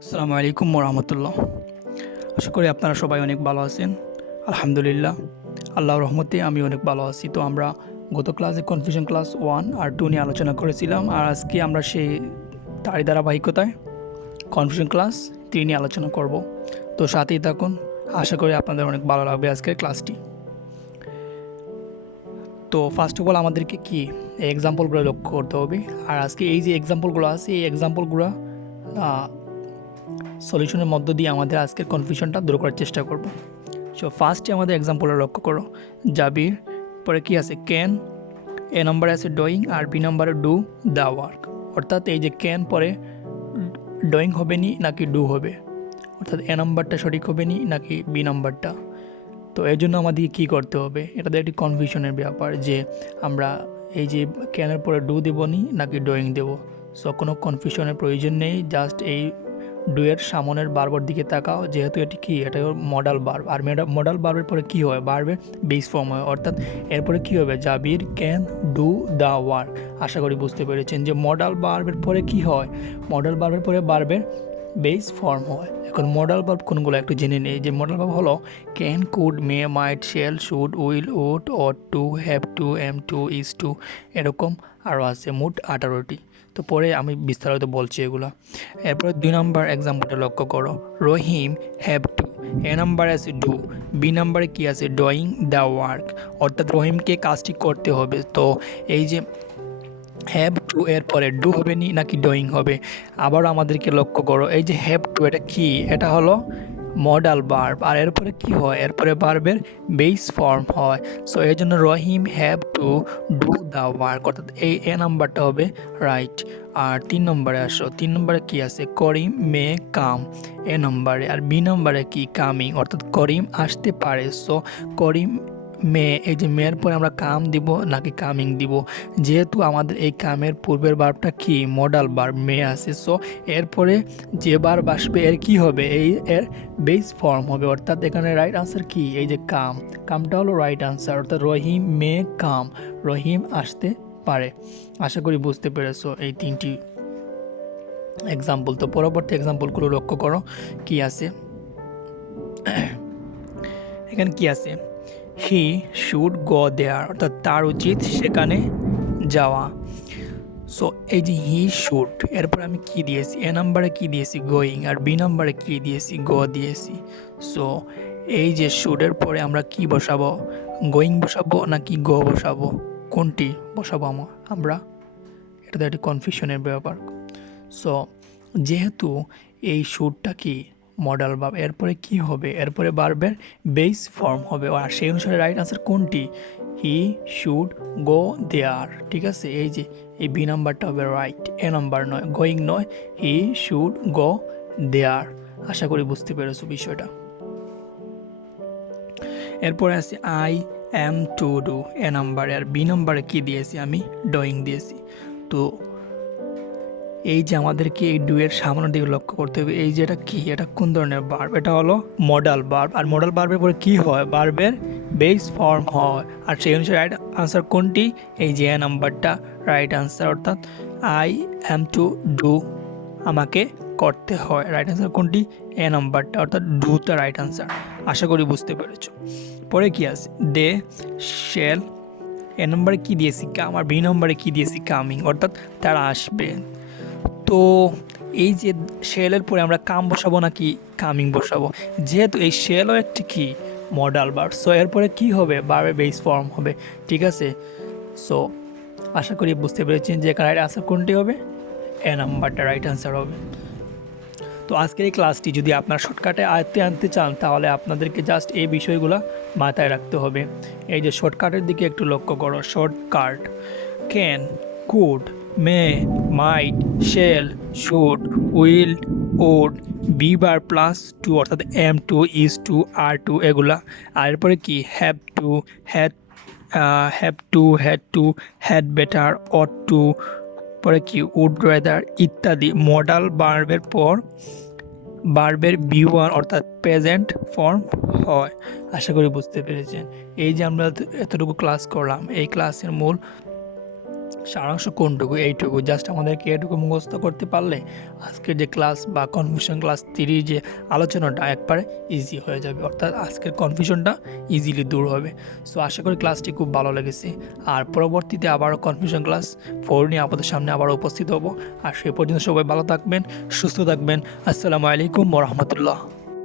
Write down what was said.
আসসালামু রহমতুল্লাহ। আশা করি আপনারা সবাই অনেক ভালো আছেন। আলহামদুলিল্লাহ, আল্লাহর রহমতে আমি অনেক ভালো আছি। তো আমরা গত ক্লাসে কনফিউশন ক্লাস 1 আর 2 নিয়ে আলোচনা করেছিলাম, আর আজকে আমরা তারই ধারাবাহিকতায় কনফিউশন ক্লাস 3 নিয়ে আলোচনা করব। তো সাথেই থাকুন, আশা করি আপনাদের অনেক ভালো লাগবে আজকের ক্লাসটি। তো ফার্স্ট অফ অল আমাদেরকে কি এই এক্সাম্পলগুলো লক্ষ্য করতে হবে, আর আজকে এই যে এক্সাম্পলগুলো আছে এই এক্সাম্পলগুলো সলিউশনের মধ্য দিয়ে আমাদের আজকের কনফিউশনটা দূর করার চেষ্টা করব। সো ফার্স্টে আমাদের এক্সাম্পলটা লক্ষ্য করো। জাবির পরে কি আছে ক্যান, এ নম্বরে আছে ডুইং, আর বি নম্বরে ডু দ্য ওয়ার্ক। অর্থাৎ এই যে ক্যান পরে ডুইং হবে নি নাকি ডু হবে, অর্থাৎ এ নম্বরটা সঠিক হবে নি নাকি বি নম্বরটা। তো এর জন্য আমাদেরকে কী করতে হবে, এটাতে একটি কনফিউশনের ব্যাপার যে আমরা এই যে ক্যানের পরে ডু দেবো নি নাকি ডুইং দেবো। সো কোনো কনফিউশনের প্রয়োজন নেই, জাস্ট এই ডুয়ের সামনের বারবার দিকে তাকাও, যেহেতু এটি কি এটা মডাল বার্ব, আর মডাল বার্বের পরে কি হয়, বার্বের বেস ফর্ম হয়। অর্থাৎ এরপরে কি হবে, জাবির ক্যান ডু দ্য ওয়ার্ক। আশা করি বুঝতে পেরেছেন যে মডাল বার্বের পরে কি হয়, মডাল বার্বের পরে বার্বের বেস ফর্ম হয়। এখন মডাল ভার্ব কোনগুলো একটু জেনে নেই। যে মডাল ভার্ব হলো can, could, may, might, shall, should, will, would, ought to, have to, am to, is to, এরকম আরও আছে মোট 18টি। তো পরে আমি বিস্তারিত বলছি এগুলো। এরপরে 2 নম্বর এক্সাম্পলটা লক্ষ্য করো। রহিম হ্যাভ টু, এ নাম্বারে আছে ডু, বি নাম্বারে কি আছে ডুইং দ্য ওয়ার্ক। অর্থাৎ রহিমকে কাজটি করতে হবে। তো এই যে হ্যাভ টু এর পরে ডু হবে নি নাকি ডুইং হবে, আবারও আমাদেরকে লক্ষ্য করো। এই যে হ্যাভ টু এটা কি, এটা হলো মডাল বার্ব, আর এরপরে কি হয়, এরপরে বার্বের বেস ফর্ম হয়। সো এর জন্য Rahim have to do the work, অর্থাৎ এই এ নাম্বারটা হবে রাইট। আর 3 নম্বরে আসো, 3 নম্বরে কি আছে করিম মে কাম, এ নম্বরে। আর বি নম্বরে কি কামিং, অর্থাৎ করিম আসতে পারে। সো করিম মে, এই যে মেয়ের পরে আমরা কাম দিব নাকি কামিং দিব, যেহেতু আমাদের এই কামের পূর্বের বার্বটা কি মডাল বার্ব মে আছে। সো এরপরে যে বার্ব আসবে এর কি হবে, এর বেস ফর্ম হবে। অর্থাৎ এখানে রাইট আনসার কি, এই যে কাম, কামটা হলো রাইট আনসার। অর্থাৎ রহিম মে কাম, রহিম আসতে পারে। আশা করি বুঝতে পেরেছো এই 3টি এক্সাম্পল। তো পরবর্তী এক্সাম্পলগুলো লক্ষ্য করো কি আছে এখানে কি আছে, হি শুড গো দেয়ার, অর্থাৎ তার উচিত সেখানে যাওয়া। সো এই যে হি শুড, এরপর আমি কি দিয়েছি, এ নাম্বারে কি দিয়েছি গোয়িং, আর বি নাম্বারে কি দিয়েছি গো দিয়েছি। সো এই যে শুডের পরে আমরা কি বসাবো, গোয়িং বসাবো নাকি গো বসাবো, কোনটি বসাবো আমরা, এটাতে একটি কনফিউশনের ব্যাপার। সো যেহেতু এই শুডটা কি মডাল ভার্ব, এরপরে কি হবে, এরপরে বার্বের বেস ফর্ম হবে, আর সেই অনুসারে রাইট আনসার কোনটি, হি শুড গো দেয়ার। ঠিক আছে, এই যে এই বি নাম্বারটা হবে রাইট, এ নাম্বার নয়, গোয়িং নয়, হি শুড গো দেয়ার। আশা করি বুঝতে পেরেছো বিষয়টা। এরপরে আছে আই এম টু ডু, এ নাম্বারে, আর বি নাম্বারে কি দিয়েছি আমি ডুইং দিয়েছি। তো এই যে আমাদেরকে এই ডুয়ের সামনের দিকে লক্ষ্য করতে হবে। এই যে এটা কি, এটা কোন ধরনের বার্ব, এটা হলো মডাল বার্ব, আর মডাল বার্বের পরে কি হয়, বার্বের বেস ফর্ম হয়, আর সেই অনুসারে রাইট আনসার কোনটি, এই যে এ নাম্বারটা রাইট আনসার। অর্থাৎ আই অ্যাম টু ডু, আমাকে করতে হয়, রাইট আনসার কোনটি, এ নাম্বারটা, অর্থাৎ ডুটা রাইট আনসার। আশা করি বুঝতে পেরেছো। পরে কি আছে দে শেল, এ নম্বরে কি দিয়েছি কাম, আর বি নম্বরে কি দিয়েছি কামিং, অর্থাৎ তারা আসবে। তো এই যে শেলের পরে আমরা কাম বসাবো নাকি কামিং বসাবো, যেহেতু এই শেলও একটি কি মডাল ভার্ব, সো এরপরে কি হবে, ভার্বের বেস ফর্ম হবে। ঠিক আছে, সো আশা করি বুঝতে পেরেছেন যে এখানে রাইট আনসার কোনটি হবে, এ নাম্বারটা রাইট আনসার হবে। তো আজকের এই ক্লাসটি যদি আপনার শর্টকাটে আয়ত্তে আনতে চান, তাহলে আপনাদেরকে জাস্ট এই বিষয়গুলো মাথায় রাখতে হবে। এই যে শর্টকাটের দিকে একটু লক্ষ্য করো। Shortcut can, could, may, might, shall, should, will, would, be বার প্লাস টু, অর্থাৎ am to, is to, are to, এগুলা। আর এরপরে কি have to, had had better, ought to, পরে কি উড রেদার ইত্যাদি মডাল বার্বের পর বার্বের বি ওয়ান অর্থাৎ প্রেজেন্ট ফর্ম হয়। আশা করি বুঝতে পেরেছেন। এই যে আমরা এতটুকু ক্লাস করলাম, এই ক্লাসের মূল সারাংশ কোনটুকু? এইটুকু। জাস্ট আমাদেরকে এটুকু মুখস্থ করতে পারলে আজকের যে ক্লাস বা কনফিউশন ক্লাস 3 যে আলোচনাটা একবারে ইজি হয়ে যাবে, অর্থাৎ আজকের কনফিউশনটা ইজিলি দূর হবে। সো আশা করি ক্লাসটি খুব ভালো লেগেছে। আর পরবর্তীতে আবারও কনফিউশন ক্লাস 4 নিয়ে আপনাদের সামনে আবারও উপস্থিত হব। আর সে পর্যন্ত সবাই ভালো থাকবেন, সুস্থ থাকবেন। আসসালামু আলাইকুম ওয়া রাহমাতুল্লাহ।